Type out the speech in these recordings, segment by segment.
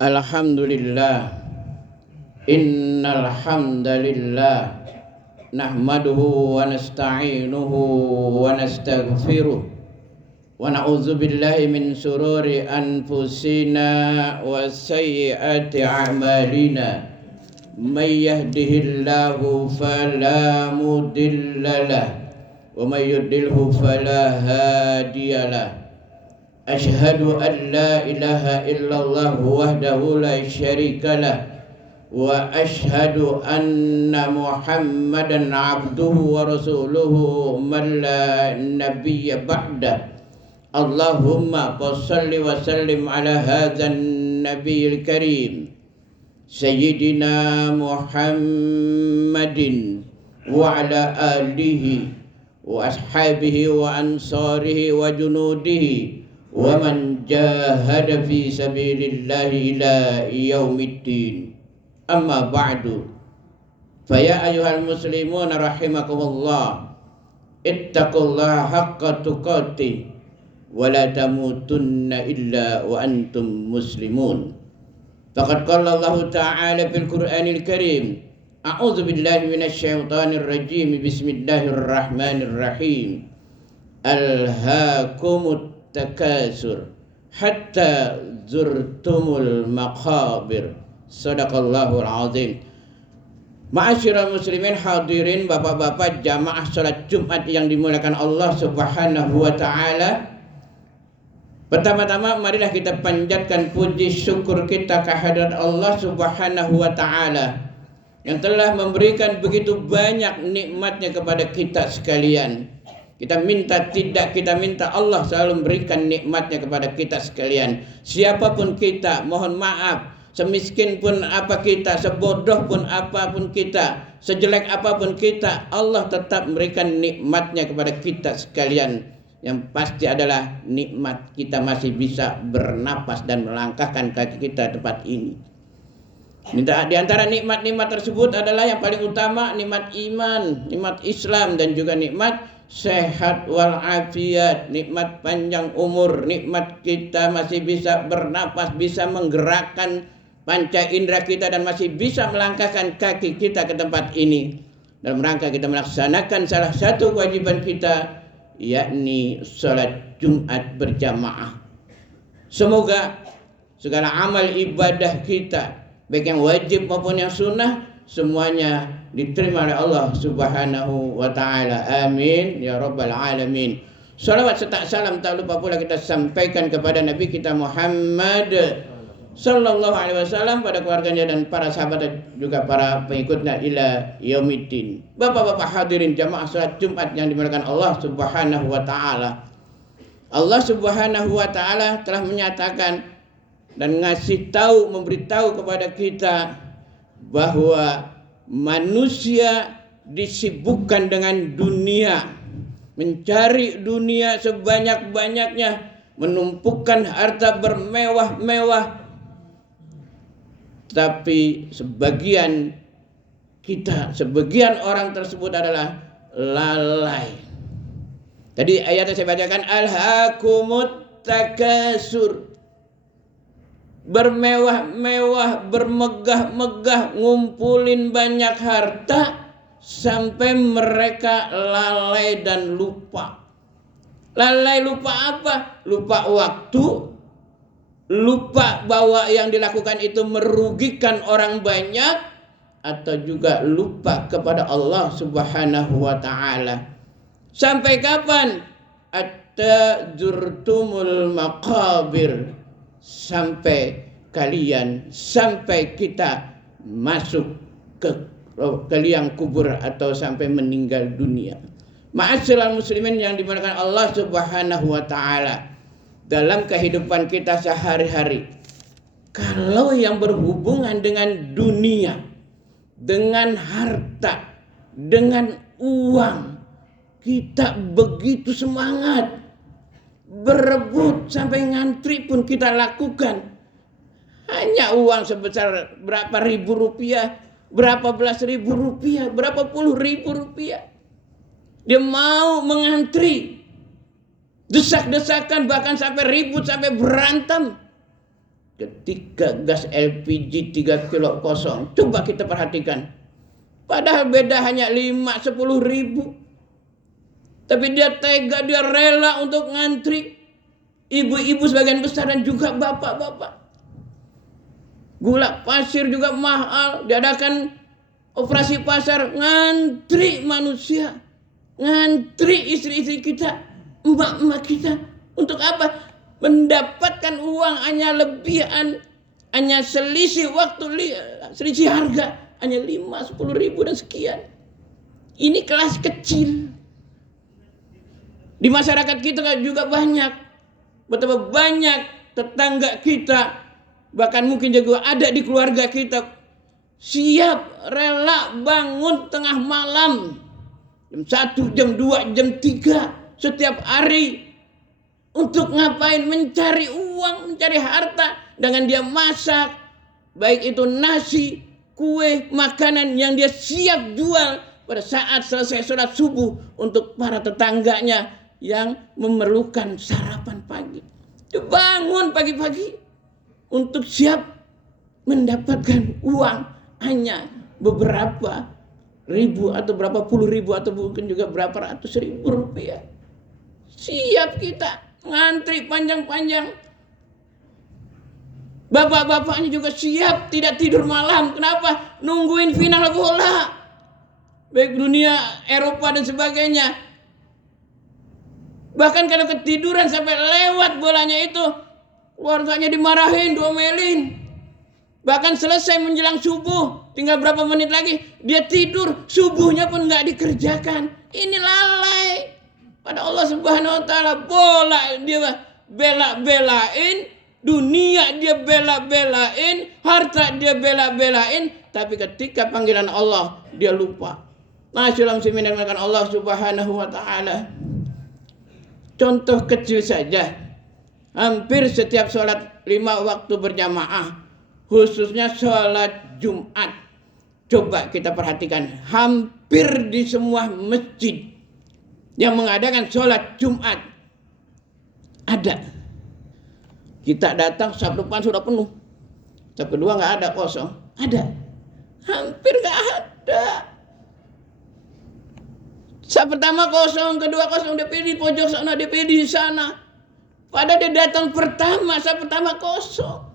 Alhamdulillah, innal hamdalillah nahmaduhu wa nasta'inuhu wa nastaghfiruh wa na'udzu billahi min shururi anfusina wa sayyiati a'malina. May yahdihillahu fala mudhillalah wa may yudlilhu fala hadiyalah. Asyhadu an la ilaha illallah wahdahu la syarikalah wa asyhadu anna Muhammadan abduhu wa rasuluhu man la nabiyya ba'dah. Allahumma shalli wa sallim ala hadzal nabiyil karim sayyidina Muhammadin wa ala alihi wa ashabihi wa ansarihi wa junudihi wa man jahada fi sabilillahi ila yaumiddin. Amma ba'du. Fa ya ayyuhal muslimun rahimakumullah, ittaqullaha haqqa tuqatih wa la tamutunna illa wa antum muslimun. Faqad qala Allah ta'ala fil Qur'anil Karim, a'udzu billahi minasy syaithanir rajim, bismillahirrahmanirrahim. Alhaakumut takasur hatta zurtumul maqabir. Sadaqallahul azim. Ma'asyiral muslimin hadirin, bapak-bapak jamaah salat Jumat yang dimuliakan Allah Subhanahu wa taala. Pertama-tama marilah kita panjatkan puji syukur kita kehadirat Allah Subhanahu wa taala yang telah memberikan begitu banyak nikmatnya kepada kita sekalian. Kita minta Allah selalu memberikan nikmatnya kepada kita sekalian. Siapapun kita, mohon maaf, semiskin pun apa kita, sebodoh pun apapun kita, sejelek apapun kita, Allah tetap memberikan nikmatnya kepada kita sekalian. Yang pasti adalah nikmat kita masih bisa bernapas dan melangkahkan kaki kita tempat ini. Di antara nikmat-nikmat tersebut adalah yang paling utama nikmat iman, nikmat Islam, dan juga nikmat sehat wal afiat, nikmat panjang umur, nikmat kita masih bisa bernapas, bisa menggerakkan panca indera kita dan masih bisa melangkahkan kaki kita ke tempat ini dalam rangka kita melaksanakan salah satu kewajiban kita, yakni salat Jumat berjamaah. Semoga segala amal ibadah kita, baik yang wajib maupun yang sunnah, semuanya diterima oleh Allah Subhanahu wa taala. Amin ya rabbal alamin. Salawat serta salam tak lupa pula kita sampaikan kepada Nabi kita Muhammad sallallahu alaihi wasallam, pada keluarganya dan para sahabat dan juga para pengikutnya ila yaumiddin. Bapak-bapak hadirin jamaah salat Jumat yang dimuliakan Allah Subhanahu wa taala. Allah Subhanahu wa taala telah menyatakan dan memberitahu kepada kita bahwa manusia disibukkan dengan dunia, mencari dunia sebanyak-banyaknya, menumpukan harta bermewah-mewah. Tapi sebagian orang tersebut adalah lalai. Tadi ayatnya saya bacakan, alhaakumut takasur, bermewah-mewah, bermegah-megah, ngumpulin banyak harta sampai mereka lalai dan lupa. Lalai lupa apa? Lupa waktu, lupa bahwa yang dilakukan itu merugikan orang banyak, atau juga lupa kepada Allah Subhanahu wa taala. Sampai kapan? Atta zurtumul maqabir, sampai kita masuk ke liang kubur atau sampai meninggal dunia. Ma'asyiral muslimin yang dimuliakan Allah Subhanahu wa taala, dalam kehidupan kita sehari-hari, kalau yang berhubungan dengan dunia, dengan harta, dengan uang, kita begitu semangat, berebut sampai ngantri pun kita lakukan. Hanya uang sebesar berapa ribu rupiah, berapa belas ribu rupiah, berapa puluh ribu rupiah, dia mau mengantri, desak-desakan, bahkan sampai ribut, sampai berantem. ketika gas LPG 3 kilo kosong. Coba kita perhatikan. Padahal beda hanya 5-10 ribu. Tapi dia tega, dia rela untuk ngantri. Ibu-ibu sebagian besar dan juga bapak-bapak. Gula pasir juga mahal. Diadakan operasi pasar, ngantri manusia. Ngantri istri-istri kita, emak-emak kita. Untuk apa? Mendapatkan uang hanya lebihan, hanya selisih waktu, selisih harga. Hanya 5-10 ribu dan sekian. Ini kelas kecil. Di masyarakat kita juga banyak. Betapa banyak tetangga kita, bahkan mungkin juga ada di keluarga kita, siap rela bangun tengah malam. Jam 1, jam 2, jam 3 setiap hari. Untuk ngapain? Mencari uang, mencari harta. Dengan dia masak, baik itu nasi, kue, makanan yang dia siap jual pada saat selesai sholat subuh untuk para tetangganya yang memerlukan sarapan pagi. Dia bangun pagi-pagi untuk siap mendapatkan uang hanya beberapa ribu atau berapa puluh ribu atau mungkin juga berapa ratus ribu rupiah. Siap kita ngantri panjang-panjang. Bapak-bapaknya juga siap tidak tidur malam. Kenapa? Nungguin final bola. Baik dunia, Eropa dan sebagainya. Bahkan kalau ketiduran sampai lewat bolanya itu, keluarganya dimarahin, diomelin. Bahkan selesai menjelang subuh, tinggal berapa menit lagi, dia tidur, subuhnya pun gak dikerjakan. Ini lalai. Pada Allah Subhanahu Wa Ta'ala, bola dia bela-belain, dunia dia bela-belain, harta dia bela-belain, tapi ketika panggilan Allah, dia lupa. Masyaallah muslimin yang dimuliakan Allah Subhanahu Wa Ta'ala. Contoh kecil saja, hampir setiap sholat 5 waktu berjamaah, khususnya sholat Jumat. Coba kita perhatikan, hampir di semua masjid yang mengadakan sholat Jumat ada. Kita datang, saf depan sudah penuh, saf kedua nggak ada, kosong. Ada, hampir nggak ada. Saf pertama kosong, kedua kosong, DPD di pojok sana, DPD di sana. Padahal dia datang pertama, saf pertama kosong.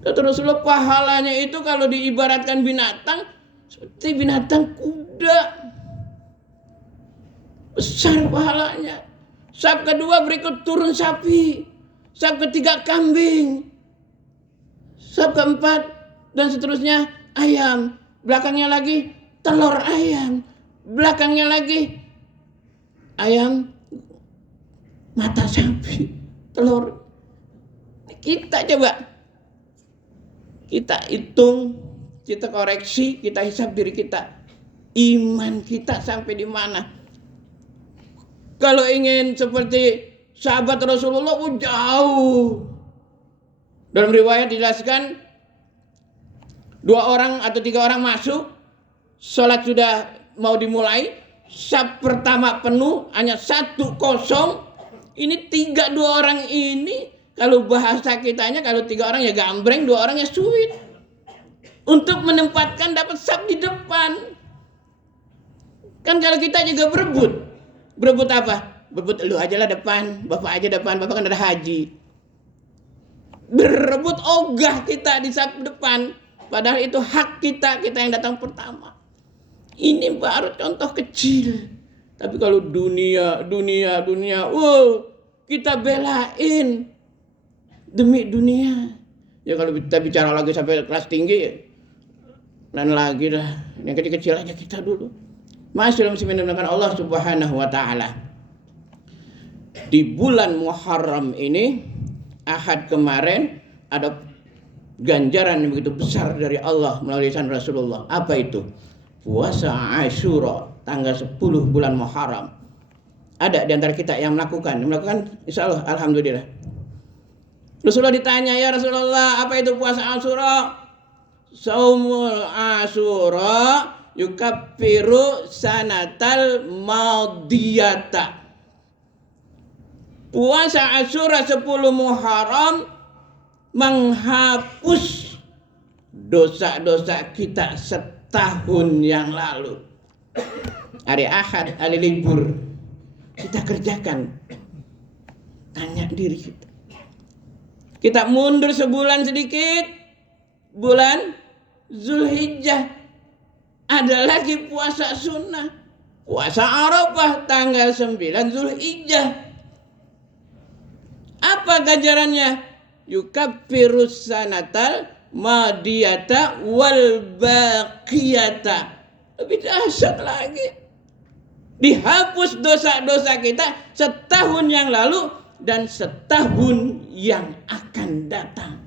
Kata Rasulullah, pahalanya itu kalau diibaratkan binatang, seperti binatang kuda. Besar pahalanya. Saf kedua berikut turun sapi. Saf ketiga kambing. Saf keempat dan seterusnya ayam. Belakangnya lagi telur ayam. Belakangnya lagi ayam mata sapi, telur. Kita coba, kita hitung, kita koreksi, kita hisap diri kita. Iman kita sampai di mana? Kalau ingin seperti sahabat Rasulullah, jauh. Dalam riwayat dijelaskan 2 orang atau 3 orang masuk, sholat sudah mau dimulai, saf pertama penuh, hanya 1 kosong. Ini 2 orang ini, kalau bahasa kitanya, kalau 3 orang ya gambreng, 2 orang ya sulit untuk menempatkan dapat saf di depan. Kan kalau kita juga berebut apa? Berebut lu aja lah depan, bapak aja depan, bapak kan ada haji. Berebut ogah kita di saf depan, padahal itu hak kita yang datang pertama. Ini baru contoh kecil. Tapi kalau dunia, kita belain demi dunia. Ya kalau kita bicara lagi sampai kelas tinggi, dan lagi dah. Yang kecil-kecil aja kita dulu. Masyaallah muslimin dimuliakan Allah Subhanahu Wa Ta'ala. Di bulan Muharram ini, Ahad kemarin, ada ganjaran yang begitu besar dari Allah melalui lisan Rasulullah. Apa itu? Puasa Asyura tanggal 10 bulan Muharram. Ada di antara kita yang melakukan insya Allah, alhamdulillah. Rasulullah ditanya, ya Rasulullah, apa itu puasa Asyura? Saumul Asyura yukaffiru sanatal madiyata. Puasa Asyura 10 Muharram menghapus dosa-dosa kita setahun yang lalu. Hari Ahad, hari libur, kita kerjakan. Tanya diri kita. Kita mundur sebulan sedikit, bulan Zulhijjah. Ada lagi puasa sunnah. Puasa Arafah tanggal 9 Zulhijjah. Apa ganjarannya? Yukaffirus sanatal madiyata wal baqiyata. Lebih dahsyat lagi. Dihapus dosa-dosa kita setahun yang lalu dan setahun yang akan datang.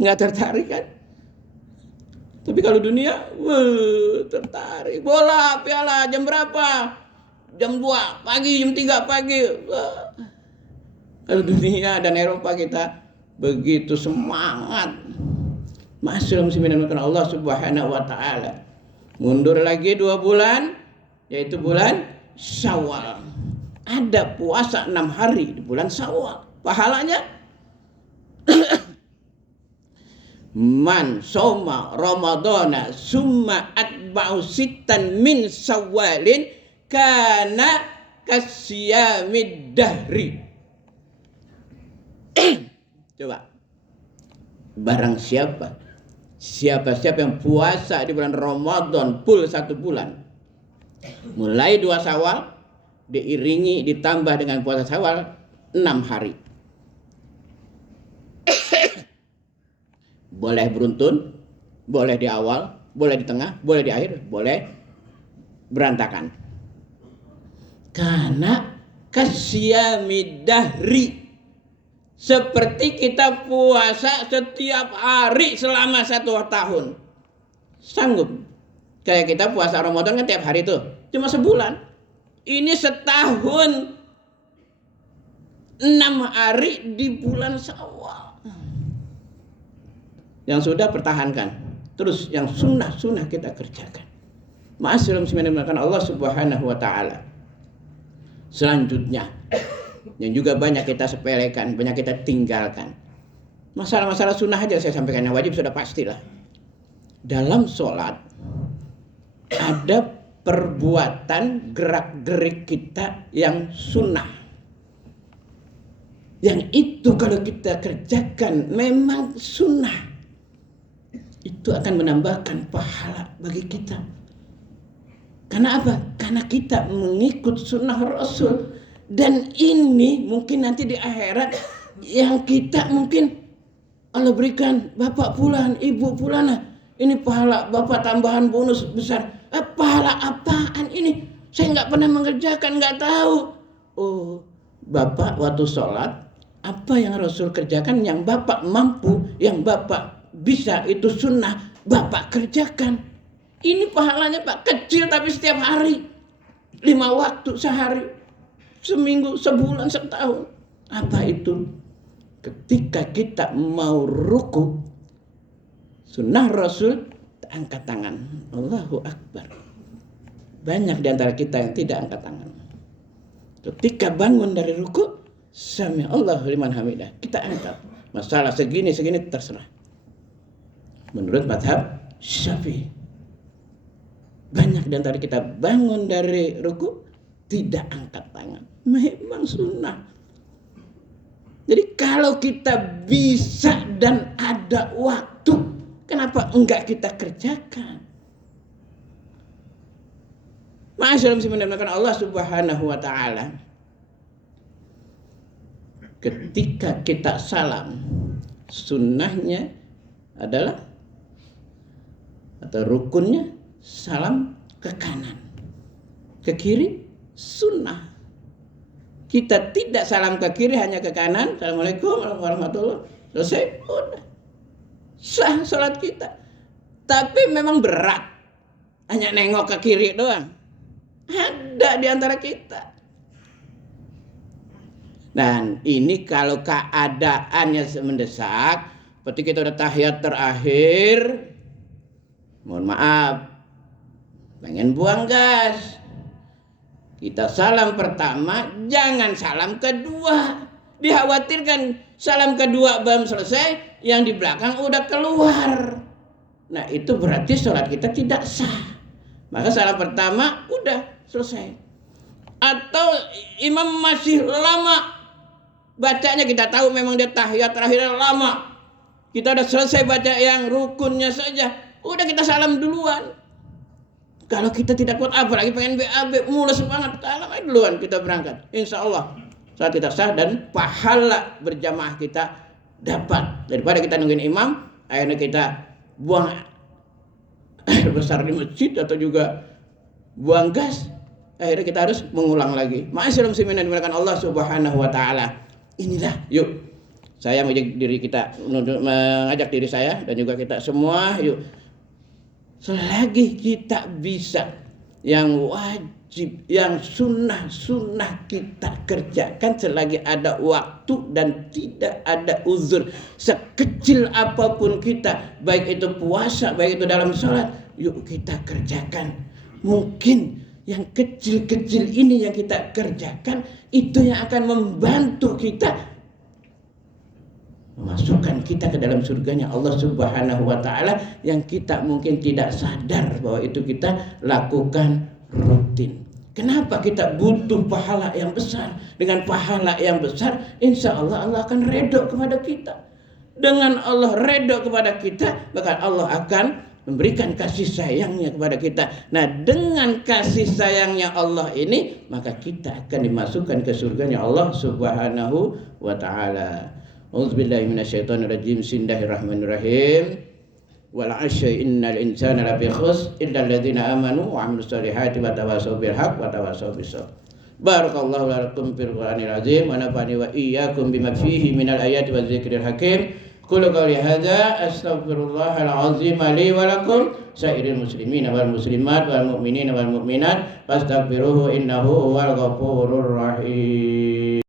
Nggak tertarik kan? Tapi kalau dunia, tertarik. Bola, piala, jam berapa? Jam 2 pagi, jam 3 pagi. Kalau dunia dan Eropa kita begitu semangat. Masyaallah muslimin dan Allah Subhanahu wa taala. Mundur lagi 2 bulan, yaitu bulan Syawal. Ada puasa 6 hari di bulan Syawal. Pahalanya man soma ramadhana summa atba'u sittan min Syawalin kana kasyamid dahri. Coba, barang siapa yang puasa di bulan Ramadan full 1 bulan, mulai 2 Syawal diiringi ditambah dengan puasa Syawal 6 hari, boleh beruntun, boleh di awal, boleh di tengah, boleh di akhir, boleh berantakan. Karena kasyamid dahri, seperti kita puasa setiap hari selama 1 tahun. Sanggup? Kayak kita puasa Ramadan kan tiap hari tuh, cuma sebulan. Ini setahun 6 hari di bulan Syawal. Yang sudah pertahankan. Terus yang sunnah kita kerjakan. Ma'asyiral muslimin Allah Subhanahu wa taala. Selanjutnya, yang juga banyak kita sepelekan, banyak kita tinggalkan. Masalah-masalah sunnah aja saya sampaikan, yang wajib sudah pastilah. Dalam sholat ada perbuatan gerak-gerik kita yang sunnah. Yang itu kalau kita kerjakan memang sunnah. Itu akan menambahkan pahala bagi kita. Karena apa? Karena kita mengikut sunnah Rasul. Dan ini mungkin nanti di akhirat yang kita mungkin Allah berikan bapak fulan, ibu fulana, ini pahala bapak tambahan bonus besar. Pahala apaan ini? Saya nggak pernah mengerjakan, nggak tahu. Oh, bapak waktu sholat apa yang Rasul kerjakan, yang bapak mampu, yang bapak bisa, itu sunnah, bapak kerjakan. Ini pahalanya Pak kecil tapi setiap hari, 5 waktu sehari, seminggu, sebulan, setahun. Apa itu? Ketika kita mau ruku, sunnah Rasul, angkat tangan, Allahu Akbar. Banyak di antara kita yang tidak angkat tangan. Ketika bangun dari ruku, Sami Allahu liman hamidah, kita angkat. Masalah segini terserah. Menurut mazhab Syafi'i, banyak di antara kita bangun dari ruku tidak angkat tangan. Memang sunnah. Jadi kalau kita bisa dan ada waktu, kenapa enggak kita kerjakan? Masyaallah muslimin Allah Subhanahu wa taala. Ketika kita salam, sunnahnya adalah atau rukunnya salam ke kanan, ke kiri sunnah. Kita tidak salam ke kiri, hanya ke kanan. Assalamualaikum warahmatullahi wabarakatuh. Selesai, udah sah salat kita. Tapi memang berat, hanya nengok ke kiri doang. Ada di antara kita. Dan ini kalau keadaannya mendesak, seperti kita udah tahiyat terakhir, mohon maaf, pengen buang gas, kita salam pertama, jangan salam kedua. Dikhawatirkan salam kedua belum selesai, yang di belakang udah keluar. Nah itu berarti sholat kita tidak sah. Maka salam pertama udah selesai. Atau imam masih lama bacanya, kita tahu memang dia tahiyat terakhirnya lama. Kita udah selesai baca yang rukunnya saja, udah kita salam duluan. Kalau kita tidak kuat, apalagi pengen BAB, mules banget, salam aja duluan, kita berangkat. Insya Allah salat kita sah dan pahala berjamaah kita dapat. Daripada kita nungguin imam, akhirnya kita buang air besar di masjid atau juga buang gas, akhirnya kita harus mengulang lagi. Ma'asyiral muslimin yang dimuliakan Allah Subhanahu wa taala. Inilah, yuk saya mengajak diri saya dan juga kita semua, yuk selagi kita bisa yang wajib, yang sunnah kita kerjakan selagi ada waktu dan tidak ada uzur. Sekecil apapun kita, baik itu puasa, baik itu dalam sholat, yuk kita kerjakan. Mungkin yang kecil-kecil ini yang kita kerjakan, itu yang akan membantu kita, memasukkan kita ke dalam surganya Allah Subhanahu wa taala, yang kita mungkin tidak sadar bahwa itu kita lakukan rutin. Kenapa kita butuh pahala yang besar? Dengan pahala yang besar, insya Allah Allah akan redho kepada kita. Dengan Allah redho kepada kita, maka Allah akan memberikan kasih sayangnya kepada kita. Nah, dengan kasih sayangnya Allah ini, maka kita akan dimasukkan ke surganya Allah Subhanahu wa taala. Auzubillahi minasyaitonirrajim. Bismillahirrahmanirrahim. Wal 'asyi innal insana lafi khusr illa alladziina aamanu wa 'amilus solihati wa tawassaw bil haqq wa tawassaw bis sabr. Barakallahu lakum fil Qur'anil azim wa nafa'ani wa iyyakum bima fihi minal ayati wa dzikril hakim. Qul qawli hadza astaghfirullahal azim li wa lakum sairil muslimin wal muslimat wal mu'minin wal mu'minat fastaghfiruhu innahu huwal ghafurur rahim.